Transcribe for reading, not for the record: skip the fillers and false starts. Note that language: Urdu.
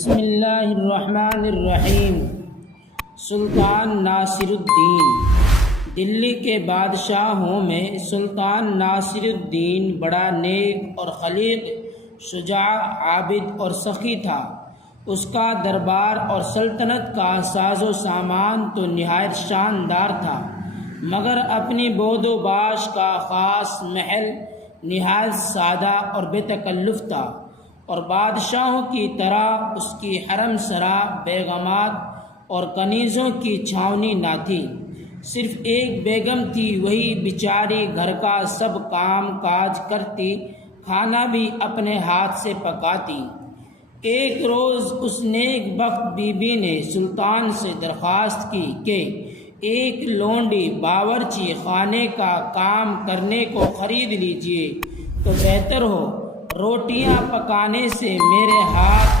بسم اللہ الرحمن الرحیم۔ سلطان ناصر الدین دلی کے بادشاہوں میں سلطان ناصر الدین بڑا نیک اور خلیق، شجاع، عابد اور سخی تھا۔ اس کا دربار اور سلطنت کا ساز و سامان تو نہایت شاندار تھا، مگر اپنی بود و باش کا خاص محل نہایت سادہ اور بے تکلف تھا، اور بادشاہوں کی طرح اس کی حرم سرا بیگمات اور کنیزوں کی چھاونی نہ تھی۔ صرف ایک بیگم تھی، وہی بیچاری گھر کا سب کام کاج کرتی، کھانا بھی اپنے ہاتھ سے پکاتی۔ ایک روز اس نیک بخت بی بی نے سلطان سے درخواست کی کہ ایک لونڈی باورچی خانے کا کام کرنے کو خرید لیجیے تو بہتر ہو، روٹیاں پکانے سے میرے ہاتھ